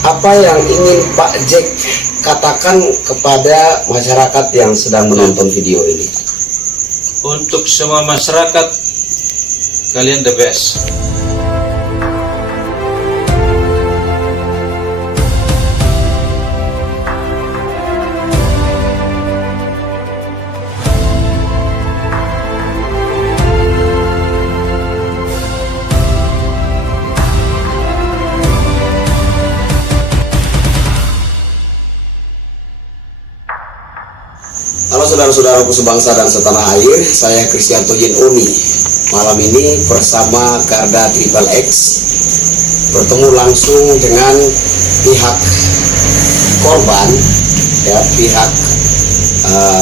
apa yang ingin Pak Jack katakan kepada masyarakat yang sedang menonton video ini? Untuk semua masyarakat, kalian the best. Halo saudara-saudaraku sebangsa dan setanah air, saya Kristianto Yin Uni. Malam ini bersama Garda Triple X bertemu langsung dengan pihak korban, ya, pihak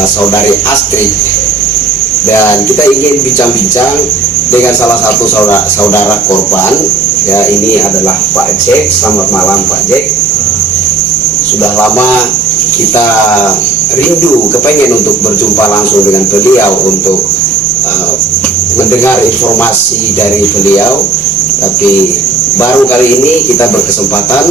saudari Astrid, dan kita ingin bincang-bincang dengan salah satu saudara korban. Ya, ini adalah Pak Jack. Selamat malam Pak Jack. Sudah lama kita rindu, kepengen untuk berjumpa langsung dengan beliau untuk mendengar informasi dari beliau, tapi baru kali ini kita berkesempatan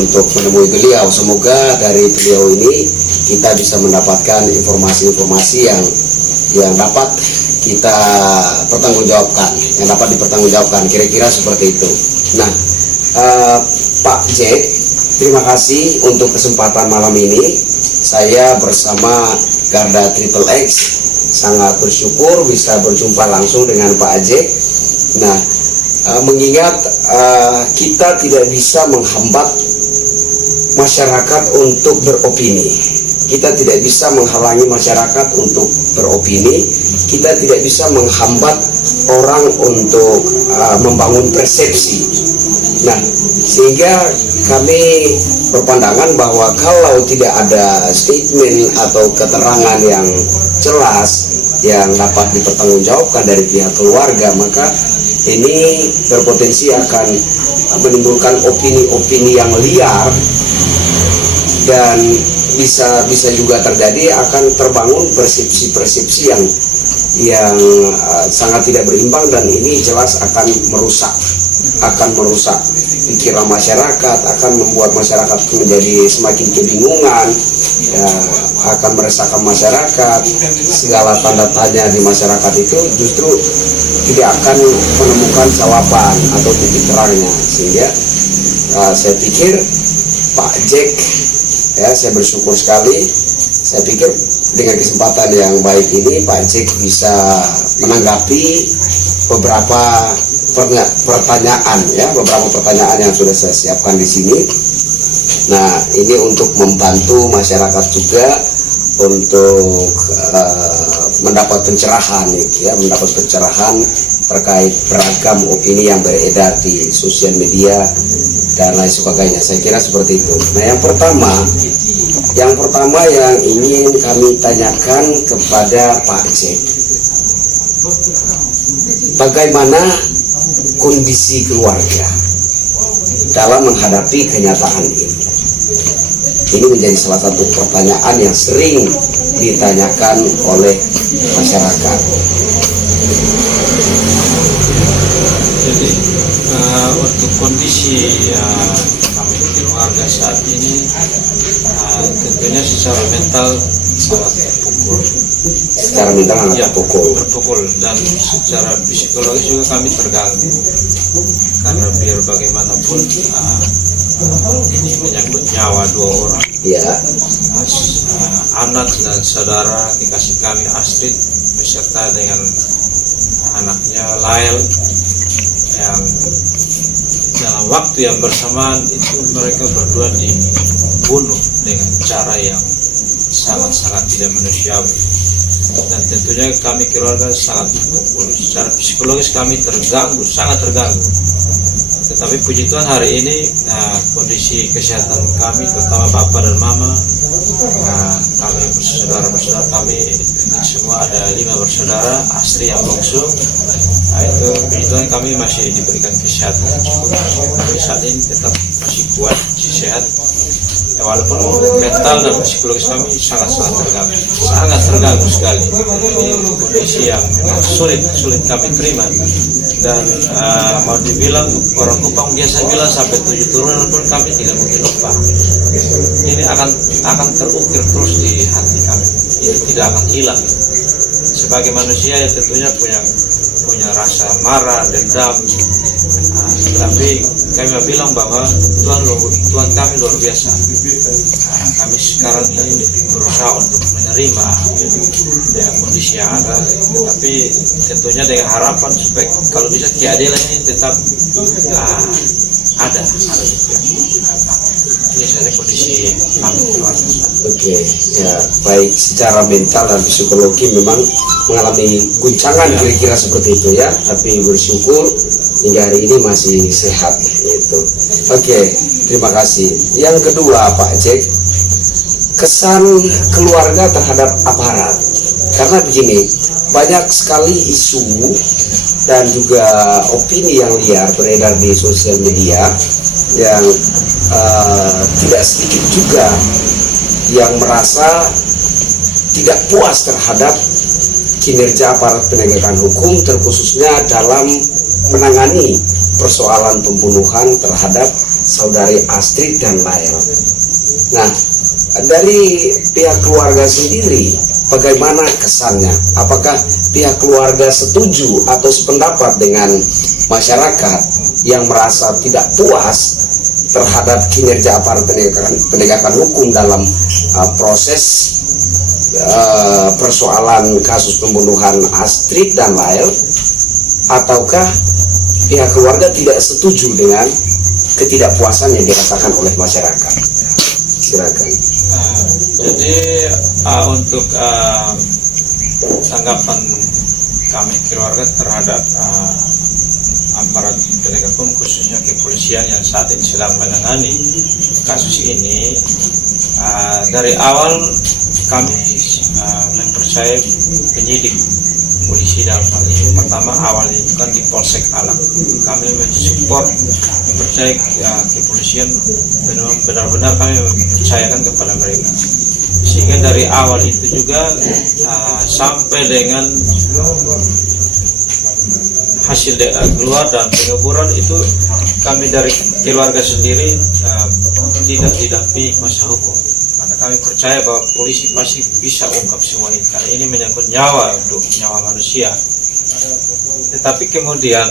untuk menemui beliau. Semoga dari beliau ini kita bisa mendapatkan informasi-informasi yang dapat kita pertanggungjawabkan, yang dapat dipertanggungjawabkan, kira-kira seperti itu. Nah, Pak Jack, terima kasih untuk kesempatan malam ini. Saya bersama Garda Triple X sangat bersyukur bisa berjumpa langsung dengan Pak Jack. Nah, mengingat kita tidak bisa menghambat masyarakat untuk beropini, kita tidak bisa menghalangi masyarakat untuk beropini, kita tidak bisa menghambat orang untuk membangun persepsi. Nah, sehingga kami berpandangan bahwa kalau tidak ada statement atau keterangan yang jelas yang dapat dipertanggungjawabkan dari pihak keluarga, maka ini berpotensi akan menimbulkan opini-opini yang liar, dan bisa juga terjadi akan terbangun persepsi-persepsi yang sangat tidak berimbang, dan ini jelas akan merusak pikiran masyarakat, akan membuat masyarakat menjadi semakin kebingungan, ya, akan meresahkan masyarakat. Segala tanda tanya di masyarakat itu justru tidak akan menemukan jawaban atau titik terangnya. Sehingga saya pikir Pak Jack, ya, saya bersyukur sekali. Saya pikir dengan kesempatan yang baik ini Pak Jack bisa menanggapi beberapa pertanyaan, ya, beberapa pertanyaan yang sudah saya siapkan di sini. Nah, ini untuk membantu masyarakat juga untuk mendapat pencerahan, ya, mendapat pencerahan terkait beragam opini yang beredar di sosial media dan lain sebagainya. Saya kira seperti itu. Nah, yang pertama yang ingin kami tanyakan kepada Pak Jack, bagaimana kondisi keluarga dalam menghadapi kenyataan ini? Ini menjadi salah satu pertanyaan yang sering ditanyakan oleh masyarakat. Jadi untuk kondisi kami keluarga saat ini, tentunya secara mental sangat terpukul. Secara mental sangat terpukul, dan secara psikologis juga kami terganggu, karena biar bagaimanapun ini menyangkut nyawa dua orang, ya, anak dan saudara kekasih kami Astrid beserta dengan anaknya Lael, yang dalam waktu yang bersamaan itu mereka berdua dibunuh dengan cara yang sangat-sangat tidak manusiawi. Dan tentunya kami keluarga sangat terpukul. Secara psikologis kami terganggu, sangat terganggu. Tetapi puji Tuhan hari ini kondisi kesehatan kami, terutama Bapak dan Mama, kami bersaudara kami semua ada 5 bersaudara, Astri yang bungsu. Itu puji Tuhan kami masih diberikan kesehatan cukup. Kami saat ini tetap masih kuat, masih sehat. Ya, walaupun mental dan psikologis kami sangat terganggu sekali. Ini kondisi yang memang sulit kami terima. dan mau dibilang orang Kupang biasa bilang sampai 7 turunan pun kami tidak mungkin lupa. Ini akan terukir terus di hati kami, itu tidak akan hilang. Sebagai manusia ya tentunya punya rasa marah, dendam, tapi kami bilang bahwa Tuhan kami luar biasa. Kami sekarang ini berusaha untuk menerima ya, kondisi yang ada, tapi tentunya dengan harapan supaya kalau bisa keadilan ini tetap ada di pihak. Ini saja kondisi kami keluarga. Oke, ya baik secara mental dan psikologi memang mengalami guncangan kira-kira seperti itu ya, tapi bersyukur hingga hari ini masih sehat gitu. Oke, terima kasih. Yang kedua Pak Jack, kesan keluarga terhadap aparat. Karena begini, banyak sekali isu dan juga opini yang liar beredar di sosial media yang tidak sedikit juga yang merasa tidak puas terhadap kinerja aparat penegakan hukum, terkhususnya dalam menangani persoalan pembunuhan terhadap saudari Astrid dan Lael. Nah, dari pihak keluarga sendiri, bagaimana kesannya? Apakah pihak keluarga setuju atau sependapat dengan masyarakat yang merasa tidak puas terhadap kinerja aparat penegakan hukum dalam proses persoalan kasus pembunuhan Astrid dan Lael, ataukah pihak keluarga tidak setuju dengan ketidakpuasan yang dirasakan oleh masyarakat? Silakan. Jadi untuk tanggapan kami keluarga terhadap aparat penegak hukum, khususnya kepolisian yang saat ini sedang menangani kasus ini, dari awal kami mempercayai penyidik polisi dalam hal ini. Pertama awalnya itu kan di Polsek Alang, kami mensupport, mempercayai kepolisian, benar-benar kami mempercayakan kepada mereka, sehingga dari awal itu juga sampai dengan hasil keluar dan penguburan itu kami dari keluarga sendiri tidak didampingi kuasa hukum, karena kami percaya bahwa polisi pasti bisa ungkap semua ini, karena ini menyangkut nyawa, untuk nyawa manusia. Tetapi kemudian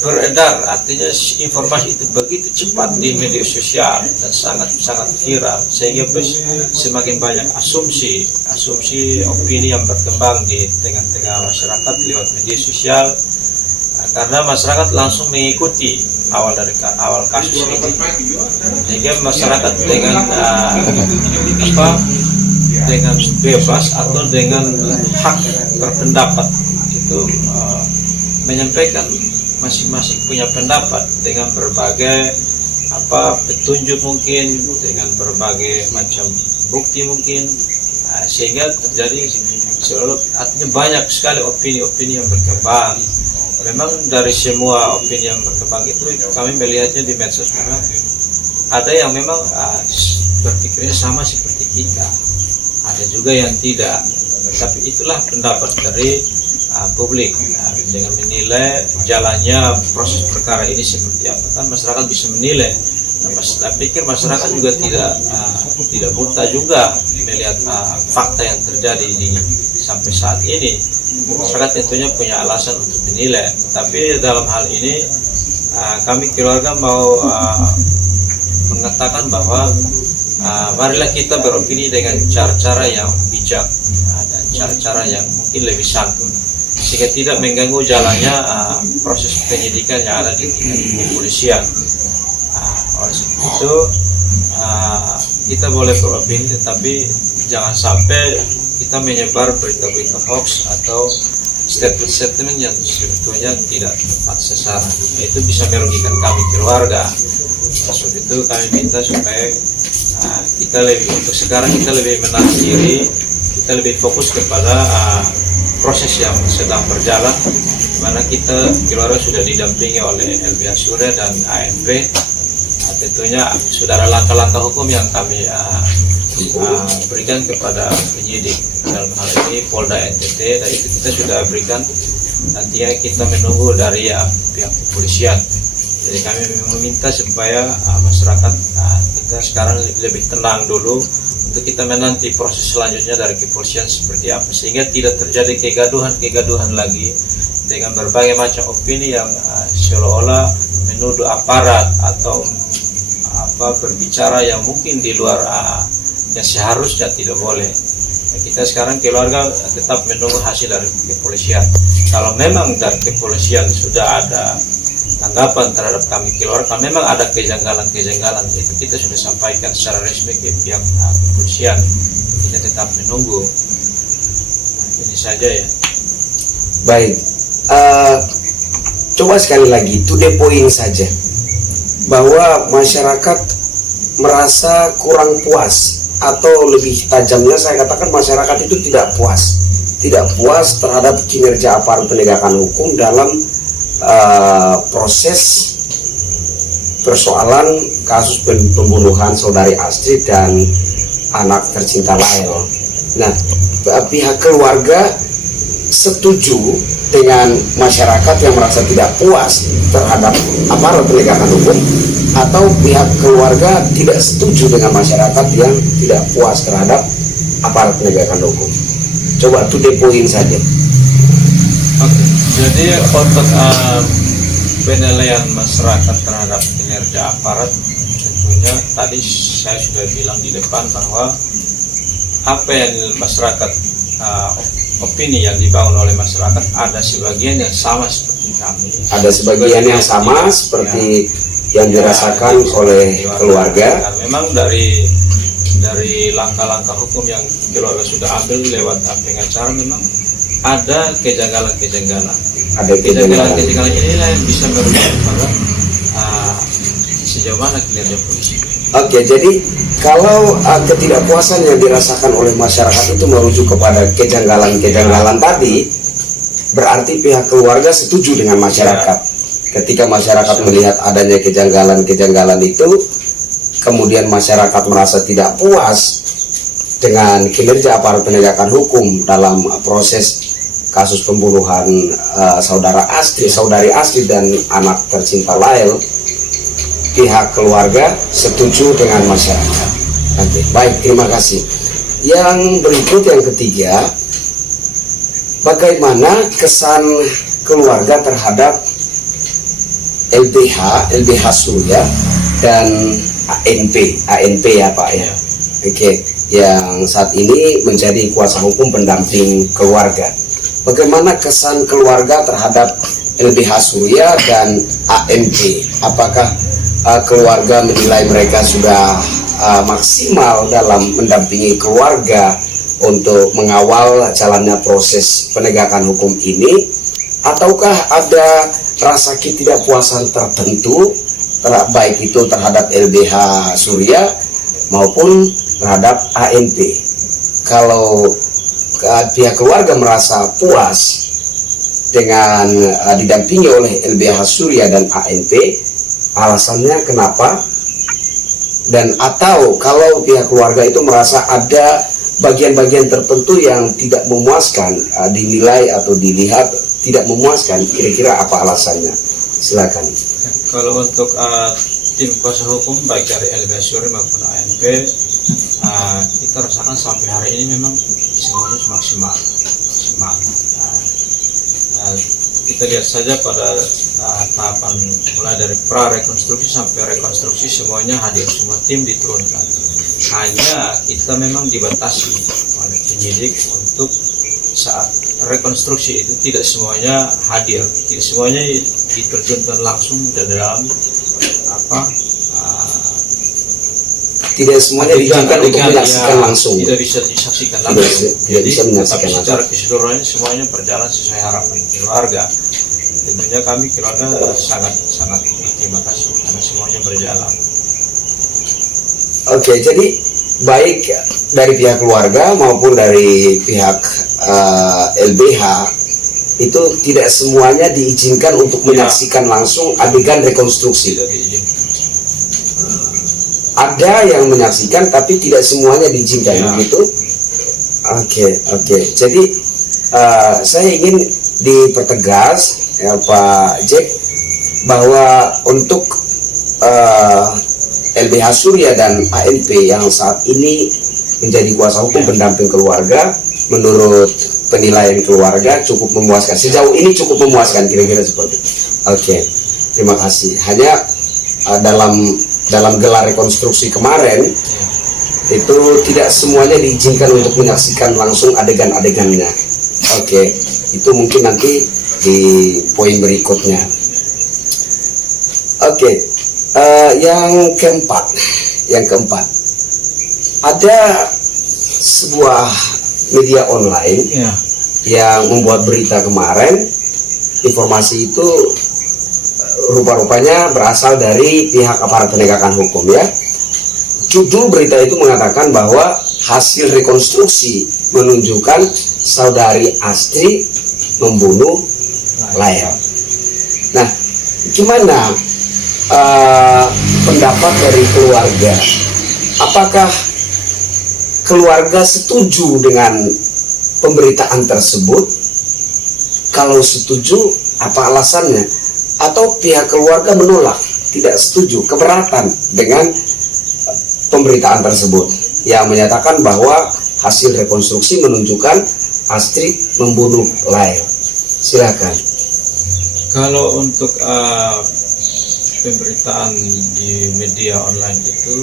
beredar, artinya informasi itu begitu cepat di media sosial dan sangat viral, sehingga semakin banyak asumsi opini yang berkembang di tengah-tengah masyarakat lewat media sosial, karena masyarakat langsung mengikuti awal kasus ini, sehingga masyarakat dengan dengan bebas atau dengan hak berpendapat itu menyampaikan masing-masing punya pendapat dengan berbagai petunjuk, mungkin dengan berbagai macam bukti mungkin, sehingga terjadi artinya banyak sekali opini-opini yang berkembang. Memang dari semua opini yang berkembang itu kami melihatnya di medsos, karena ada yang memang berpikirnya sama seperti kita, ada juga yang tidak, tapi itulah pendapat dari publik. Dengan menilai jalannya proses perkara ini seperti apa, kan masyarakat bisa menilai. Saya pikir masyarakat juga tidak buta juga melihat fakta yang terjadi sampai saat ini. Masyarakat tentunya punya alasan untuk menilai, tapi dalam hal ini kami keluarga mau mengatakan bahwa marilah kita beropini dengan cara-cara yang bijak dan cara-cara yang mungkin lebih santun, sehingga tidak mengganggu jalannya proses penyidikan yang ada di tingkat kepolisian. Oleh sebab itu kita boleh beropini, tetapi jangan sampai kita menyebar berita-berita hoax atau statement-statement yang sebetulnya tidak tepat sasaran. Itu bisa merugikan kami keluarga. Sebab itu kami minta supaya kita untuk sekarang kita lebih menahan diri, kita lebih fokus kepada proses yang sedang berjalan, mana kita keluarga sudah didampingi oleh LBH Surya dan ANP. Tentunya sudah ada langkah-langkah hukum yang kami berikan kepada penyidik, dalam hal ini Polda NTT, dan itu kita sudah berikan. Nantinya kita menunggu dari pihak kepolisian. Jadi kami meminta supaya masyarakat kita sekarang lebih tenang dulu untuk kita menanti proses selanjutnya dari kepolisian seperti apa, sehingga tidak terjadi kegaduhan lagi dengan berbagai macam opini yang seolah-olah menuduh aparat atau berbicara yang mungkin di luar yang seharusnya tidak boleh. Kita sekarang keluarga tetap menunggu hasil dari kepolisian. Kalau memang dari kepolisian sudah ada tanggapan terhadap kami keluarga, kalau memang ada kejanggalan itu kita sudah sampaikan secara resmi ke pihak kepolisian. Kita tetap menunggu. Ini saja ya. Baik, coba sekali lagi to the point saja, bahwa masyarakat merasa kurang puas, atau lebih tajamnya saya katakan masyarakat itu tidak puas terhadap kinerja aparat penegakan hukum dalam proses persoalan kasus pembunuhan saudari Astrid dan anak tercinta Lael. Nah, pihak keluarga setuju dengan masyarakat yang merasa tidak puas terhadap aparat penegakan hukum, atau pihak keluarga tidak setuju dengan masyarakat yang tidak puas terhadap aparat penegakan hukum. Coba to the point saja. Oke, jadi untuk penilaian masyarakat terhadap kinerja aparat, tentunya tadi saya sudah bilang di depan bahwa apa yang masyarakat opini yang dibangun oleh masyarakat, ada sebagian yang sama seperti kami, ada sebagian yang sama seperti yang dirasakan oleh keluarga. Dan memang dari langkah-langkah hukum yang keluarga sudah ambil lewat pengacara, memang ada kejanggalan inilah yang bisa merujuk pada sejauh mana kinerja polisi. Oke, jadi kalau ketidakpuasan yang dirasakan oleh masyarakat itu merujuk kepada kejanggalan tadi, berarti pihak keluarga setuju dengan masyarakat. Ketika masyarakat melihat adanya kejanggalan itu, kemudian masyarakat merasa tidak puas dengan kinerja aparat penegakan hukum dalam proses kasus pembunuhan saudari Astrid dan anak tercinta Lael, pihak keluarga setuju dengan masyarakat. Oke, baik, terima kasih. Yang berikut, yang ketiga, bagaimana kesan keluarga terhadap LBH Surya dan ANP ya Pak ya. Oke, yang saat ini menjadi kuasa hukum pendamping keluarga. Bagaimana kesan keluarga terhadap LBH Surya dan ANP? Apakah keluarga menilai mereka sudah maksimal dalam mendampingi keluarga untuk mengawal jalannya proses penegakan hukum ini, ataukah ada rasa ketidakpuasan tertentu, baik itu terhadap LBH Surya maupun terhadap ANP? Kalau pihak keluarga merasa puas dengan didampingi oleh LBH Surya dan ANP, alasannya kenapa? Dan atau kalau pihak keluarga itu merasa ada bagian-bagian tertentu yang tidak memuaskan, dinilai atau dilihat tidak memuaskan, kira-kira apa alasannya? Silakan. Kalau untuk tim kuasa hukum baik dari LBH Surya maupun ANP, kita rasakan sampai hari ini memang semuanya maksimal. Kita lihat saja pada tahapan mulai dari pra-rekonstruksi sampai rekonstruksi, semuanya hadir, semua tim diturunkan. Hanya kita memang dibatasi oleh penyidik untuk saat rekonstruksi itu tidak semuanya hadir, tidak semuanya diterjunkan langsung ke dalam tidak semuanya diizinkan untuk menyaksikan langsung, tidak bisa disaksikan langsung. Tidak bisa menyaksikan tapi langsung. secara keseluruhannya semuanya berjalan sesuai harapan keluarga. Tentunya kami keluarga sangat berterima kasih karena semuanya berjalan. Oke, jadi baik dari pihak keluarga maupun dari pihak LBH itu tidak semuanya diizinkan untuk menyaksikan langsung adegan rekonstruksi. Tidak diizinkan. ada yang menyaksikan tapi tidak semuanya diizinkan, Ya. begitu? Oke. Jadi saya ingin dipertegas ya Pak Jack bahwa untuk LBH Surya dan ANP yang saat ini menjadi kuasa hukum pendamping keluarga, menurut penilaian keluarga cukup memuaskan. Sejauh ini cukup memuaskan, kira-kira seperti itu. Oke, terima kasih. Hanya dalam gelar rekonstruksi kemarin itu tidak semuanya diizinkan untuk menyaksikan langsung adegan-adegannya. Oke, itu mungkin nanti di poin berikutnya. Oke, yang keempat, ada sebuah media online Ya. yang membuat berita kemarin. Informasi itu rupa-rupanya berasal dari pihak aparat penegakan hukum ya. Judul berita itu mengatakan bahwa hasil rekonstruksi menunjukkan saudari Astri membunuh Lael. Nah, gimana pendapat dari keluarga? Apakah keluarga setuju dengan pemberitaan tersebut? Kalau setuju, apa alasannya? Atau pihak keluarga menolak, tidak setuju, keberatan dengan pemberitaan tersebut yang menyatakan bahwa hasil rekonstruksi menunjukkan Astrid membunuh Lael. Silakan. Kalau untuk pemberitaan di media online itu,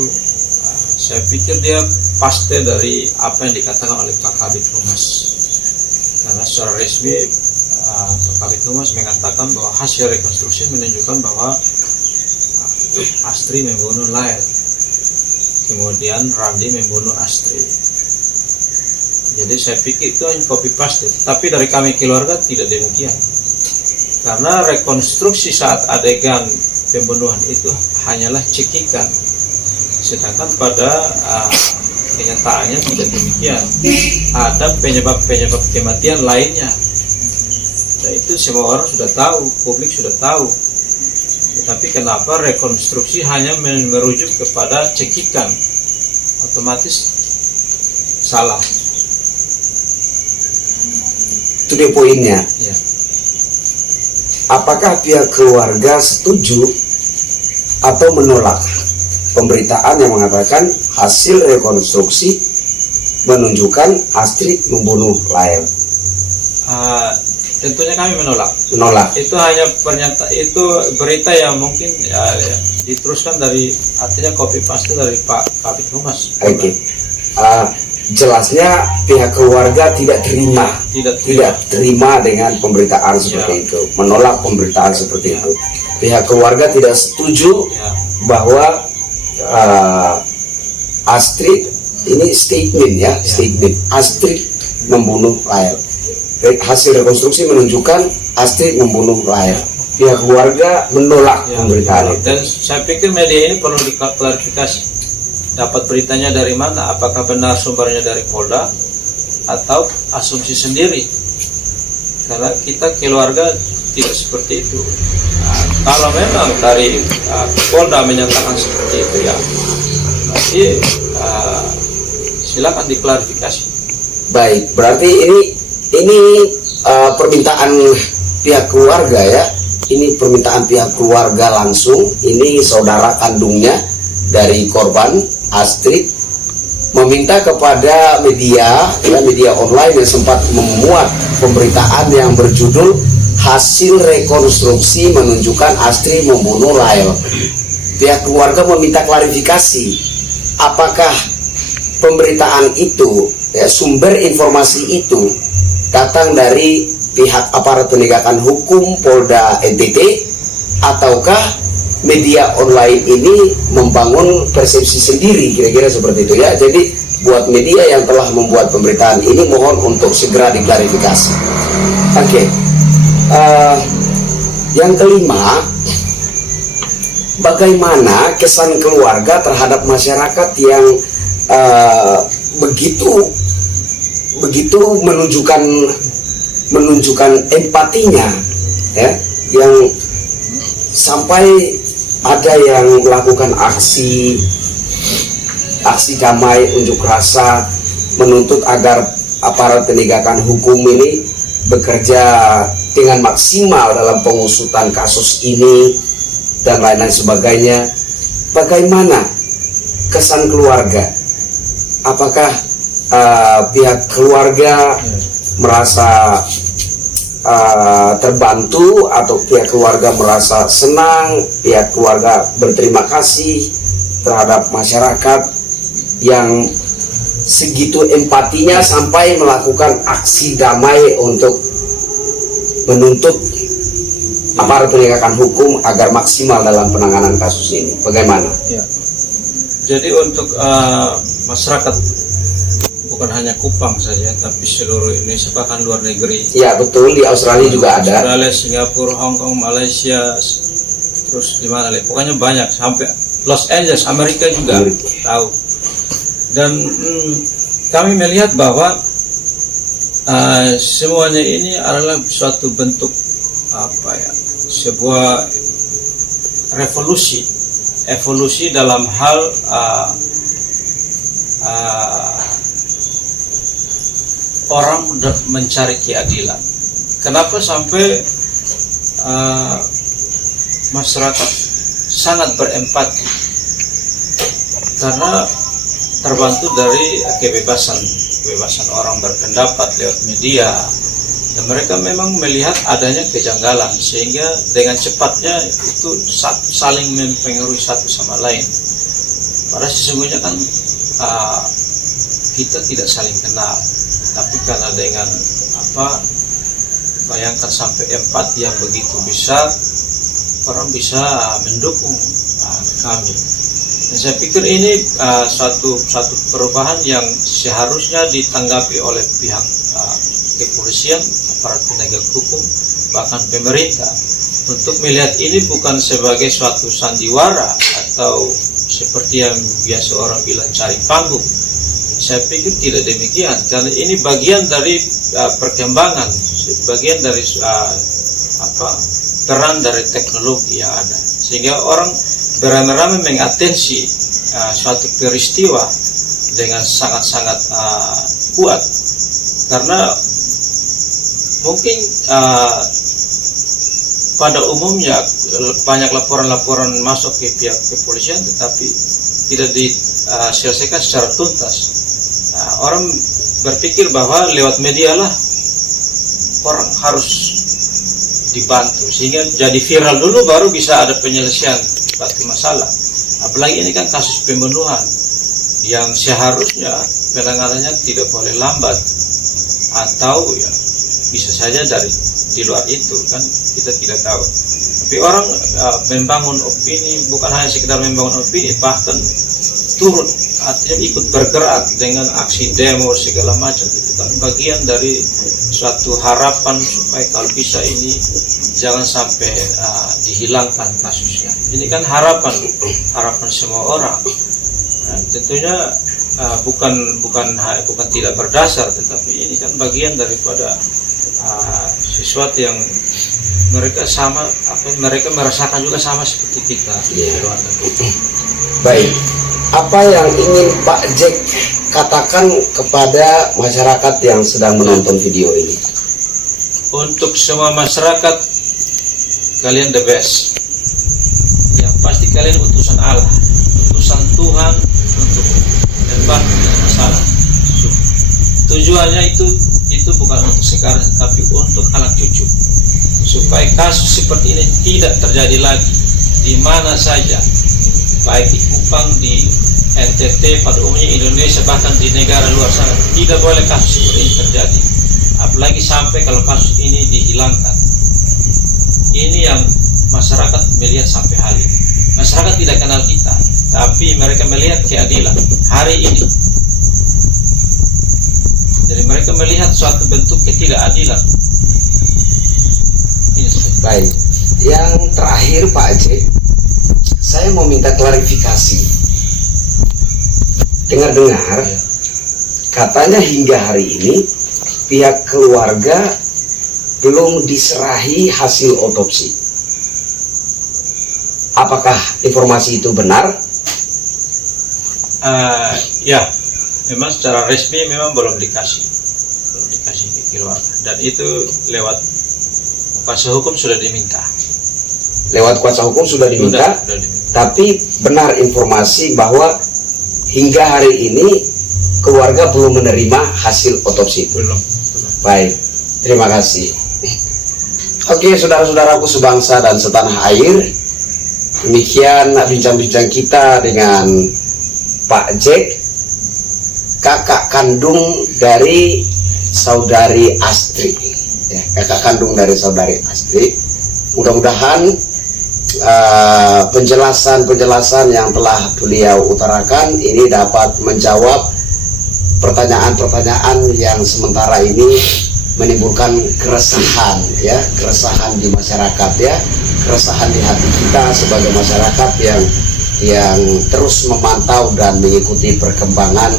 saya pikir dia pasti dari apa yang dikatakan oleh Pak Kabid Humas. Karena secara resmi Pak Kabid Humas mengatakan bahwa hasil rekonstruksi menunjukkan bahwa Astri membunuh Lael, kemudian Randi membunuh Astri. Jadi saya pikir itu hanya copy paste. Tapi dari kami keluarga tidak demikian. Karena rekonstruksi saat adegan pembunuhan itu hanyalah cekikan, sedangkan pada kenyataannya tidak demikian. Ada penyebab kematian lainnya, dan itu semua orang sudah tahu, publik sudah tahu. Tetapi kenapa rekonstruksi hanya merujuk kepada cekikan, otomatis salah. Itu dia poinnya. Ya. Apakah pihak keluarga setuju atau menolak pemberitaan yang mengatakan hasil rekonstruksi menunjukkan Astrid membunuh Lael? Tentunya kami menolak. Menolak. Itu hanya itu berita yang mungkin diteruskan dari, artinya copy paste dari Pak Kabid Humas. Oke. Jelasnya pihak keluarga tidak terima dengan pemberitaan seperti itu, menolak pemberitaan seperti itu. Pihak keluarga tidak setuju bahwa Astrid ini statement Astrid membunuh Lael. Hasil rekonstruksi menunjukkan Astrid membunuh Lael. Pihak keluarga menolak pemberitaan itu. Dan saya pikir media ini perlu diklarifikasi. Dapat beritanya dari mana? Apakah benar sumbernya dari Polda atau asumsi sendiri? Karena kita keluarga tidak seperti itu. Kalau memang dari Polda menyatakan seperti itu, ya berarti silakan diklarifikasi. Baik, berarti ini permintaan pihak keluarga ya. Ini permintaan pihak keluarga langsung. Ini saudara kandungnya dari korban Astrid meminta kepada media online yang sempat memuat pemberitaan yang berjudul hasil rekonstruksi menunjukkan Astrid membunuh Lael. Pihak keluarga meminta klarifikasi apakah pemberitaan itu, sumber informasi itu datang dari pihak aparat penegakan hukum Polda NTT ataukah media online ini membangun persepsi sendiri, kira-kira seperti itu ya. Jadi buat media yang telah membuat pemberitaan ini mohon untuk segera diklarifikasi. Oke. Yang kelima, bagaimana kesan keluarga terhadap masyarakat yang begitu menunjukkan empatinya ya, yang sampai ada yang melakukan aksi aksi damai unjuk rasa menuntut agar aparat penegakan hukum ini bekerja dengan maksimal dalam pengusutan kasus ini dan lain-lain sebagainya. Bagaimana kesan keluarga? Apakah pihak keluarga merasa terbantu atau pihak keluarga merasa senang, pihak keluarga berterima kasih terhadap masyarakat yang segitu empatinya sampai melakukan aksi damai untuk menuntut aparat penegakan hukum agar maksimal dalam penanganan kasus ini? Bagaimana? Ya. Jadi untuk masyarakat bukan hanya Kupang saja, tapi seluruh Indonesia bahkan luar negeri. Ya betul, di Australia juga ada. Australia, Singapura, Hong Kong, Malaysia, terus di mana lagi? Pokoknya banyak, sampai Los Angeles, Amerika juga tahu. Dan kami melihat bahwa semuanya ini adalah suatu bentuk sebuah evolusi dalam hal orang mencari keadilan. Kenapa sampai masyarakat sangat berempati? Karena terbantu dari kebebasan orang berpendapat lewat media, dan mereka memang melihat adanya kejanggalan, sehingga dengan cepatnya itu saling mempengaruhi satu sama lain. Padahal sesungguhnya kan kita tidak saling kenal, tapi karena dengan bayangkan sampai empati yang begitu besar, orang bisa mendukung kami. Dan saya pikir ini suatu perubahan yang seharusnya ditanggapi oleh pihak kepolisian, aparat penegak hukum, bahkan pemerintah, untuk melihat ini bukan sebagai suatu sandiwara atau seperti yang biasa orang bilang cari panggung. Saya pikir tidak demikian, karena ini bagian dari perkembangan, bagian dari peran dari teknologi yang ada, sehingga orang beramai-ramai mengatensi suatu peristiwa dengan sangat-sangat kuat, karena mungkin pada umumnya banyak laporan-laporan masuk ke pihak kepolisian tetapi tidak diselesaikan secara tuntas. Orang berpikir bahwa lewat media lah orang harus dibantu, sehingga jadi viral dulu baru bisa ada penyelesaian suatu masalah. Apalagi ini kan kasus pembunuhan yang seharusnya penanganannya tidak boleh lambat, atau ya bisa saja dari di luar itu, kan kita tidak tahu. Tapi orang membangun opini, bukan hanya sekedar membangun opini, bahkan turut, artinya ikut bergerak dengan aksi demo segala macam. Itu kan bagian dari suatu harapan supaya kalau bisa ini jangan sampai dihilangkan kasusnya. Ini kan harapan semua orang. Nah, tentunya bukan tidak berdasar, tetapi ini kan bagian daripada sesuatu yang mereka mereka merasakan juga sama seperti kita. Baik, apa yang ingin Pak Jack katakan kepada masyarakat yang sedang menonton video ini? Untuk semua masyarakat, kalian the best. Yang pasti kalian utusan Allah, utusan Tuhan untuk membantu masalah. Tujuannya itu bukan untuk sekarang, tapi untuk anak cucu, supaya kasus seperti ini tidak terjadi lagi di mana saja, baik di Kupang, di NTT, pada umumnya Indonesia, bahkan di negara luar sana. Tidak boleh kasus seperti ini terjadi, apalagi sampai kalau kasus ini dihilangkan. Ini yang masyarakat melihat sampai hari ini. Masyarakat tidak kenal kita, tapi mereka melihat keadilan hari ini. Jadi mereka melihat suatu bentuk ketidakadilan. Baik, yang terakhir Pak Jack, saya mau minta klarifikasi. Dengar-dengar, katanya hingga hari ini pihak keluarga belum diserahi hasil otopsi. Apakah informasi itu benar? Ya, memang secara resmi memang belum dikasih ke keluarga, dan itu lewat kuasa hukum sudah diminta. Lewat kuasa hukum sudah diminta, Sudah diminta. tapi benar informasi bahwa hingga hari ini keluarga belum menerima hasil otopsi itu. Belum. Baik, terima kasih. Oke, saudara-saudaraku sebangsa dan setanah air, demikian bincang-bincang kita dengan Pak Jack, kakak kandung dari saudari Astrid, ya, kakak kandung dari saudari Astrid. Mudah-mudahan penjelasan yang telah beliau utarakan ini dapat menjawab pertanyaan-pertanyaan yang sementara ini menimbulkan keresahan, ya, keresahan di masyarakat, ya, keresahan di hati kita sebagai masyarakat yang terus memantau dan mengikuti perkembangan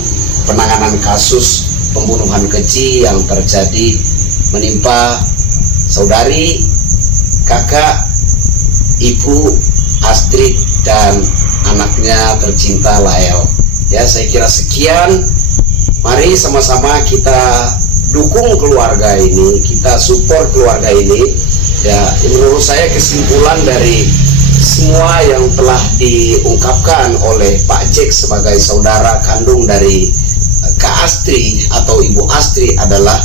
penanganan kasus pembunuhan keji yang terjadi menimpa saudari, kakak, ibu Astrid dan anaknya tercinta Lael. Ya, saya kira sekian. Mari sama-sama kita dukung keluarga ini, kita support keluarga ini. Ya, menurut saya kesimpulan dari semua yang telah diungkapkan oleh Pak Jack sebagai saudara kandung dari Kak Astri atau Ibu Astri adalah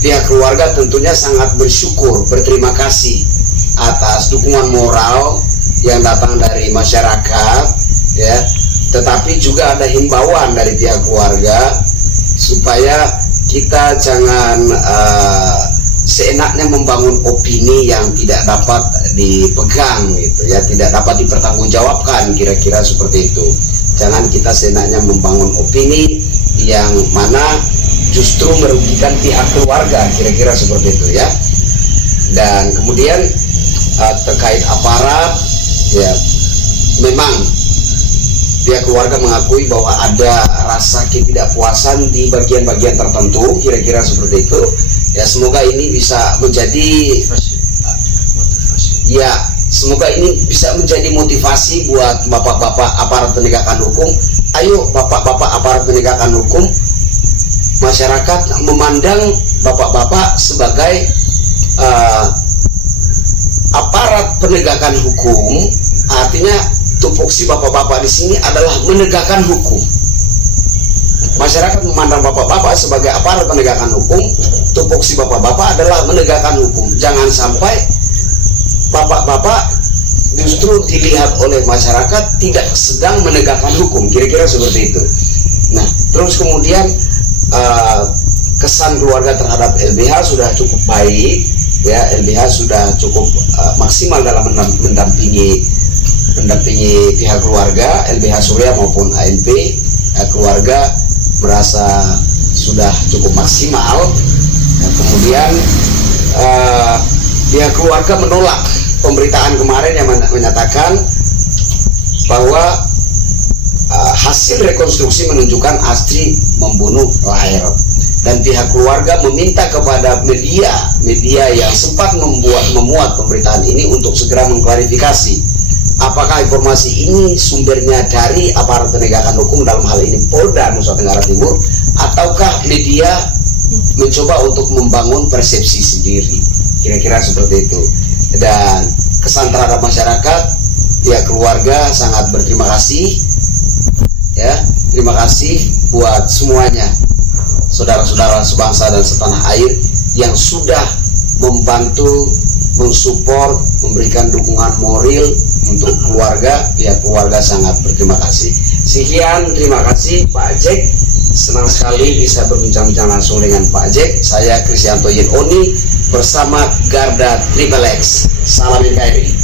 pihak keluarga tentunya sangat bersyukur, berterima kasih atas dukungan moral yang datang dari masyarakat, ya. Tetapi juga ada himbauan dari pihak keluarga supaya kita jangan seenaknya membangun opini yang tidak dapat dipegang, gitu ya, tidak dapat dipertanggungjawabkan, kira-kira seperti itu. Jangan kita seenaknya membangun opini yang mana justru merugikan pihak keluarga, kira-kira seperti itu, ya. Dan kemudian terkait aparat, ya, memang pihak keluarga mengakui bahwa ada rasa ketidakpuasan di bagian-bagian tertentu, kira-kira seperti itu. Ya, semoga ini bisa menjadi ya, semoga ini bisa menjadi motivasi buat bapak-bapak aparat penegakan hukum. Ayo bapak-bapak aparat penegakan hukum, masyarakat memandang bapak-bapak sebagai aparat penegakan hukum. Artinya tupoksi bapak-bapak di sini adalah menegakkan hukum. Masyarakat memandang bapak-bapak sebagai aparat penegakan hukum, tupoksi bapak-bapak adalah menegakkan hukum. Jangan sampai bapak-bapak justru dilihat oleh masyarakat tidak sedang menegakkan hukum, kira-kira seperti itu. Nah, terus kemudian kesan keluarga terhadap LBH sudah cukup baik, ya. LBH sudah cukup maksimal dalam mendampingi pihak keluarga, LBH Surya maupun ANP. Keluarga merasa sudah cukup maksimal. Nah, kemudian pihak keluarga menolak pemberitaan kemarin yang menyatakan bahwa hasil rekonstruksi menunjukkan Astri membunuh Lael, dan pihak keluarga meminta kepada media yang sempat memuat pemberitaan ini untuk segera mengklarifikasi apakah informasi ini sumbernya dari aparat penegakan hukum, dalam hal ini Polda Nusa Tenggara Timur, ataukah media mencoba untuk membangun persepsi sendiri, kira-kira seperti itu. Dan kesan terhadap masyarakat, pihak keluarga sangat berterima kasih, ya, terima kasih buat semuanya, saudara-saudara sebangsa dan setanah air yang sudah membantu, mensupport, memberikan dukungan moral untuk keluarga. Pihak keluarga sangat berterima kasih. Sekian, terima kasih Pak Jack. Senang sekali bisa berbincang-bincang langsung dengan Pak Jack. Saya Kristianto Yen Oni bersama Garda Triple X. Salam NKRI.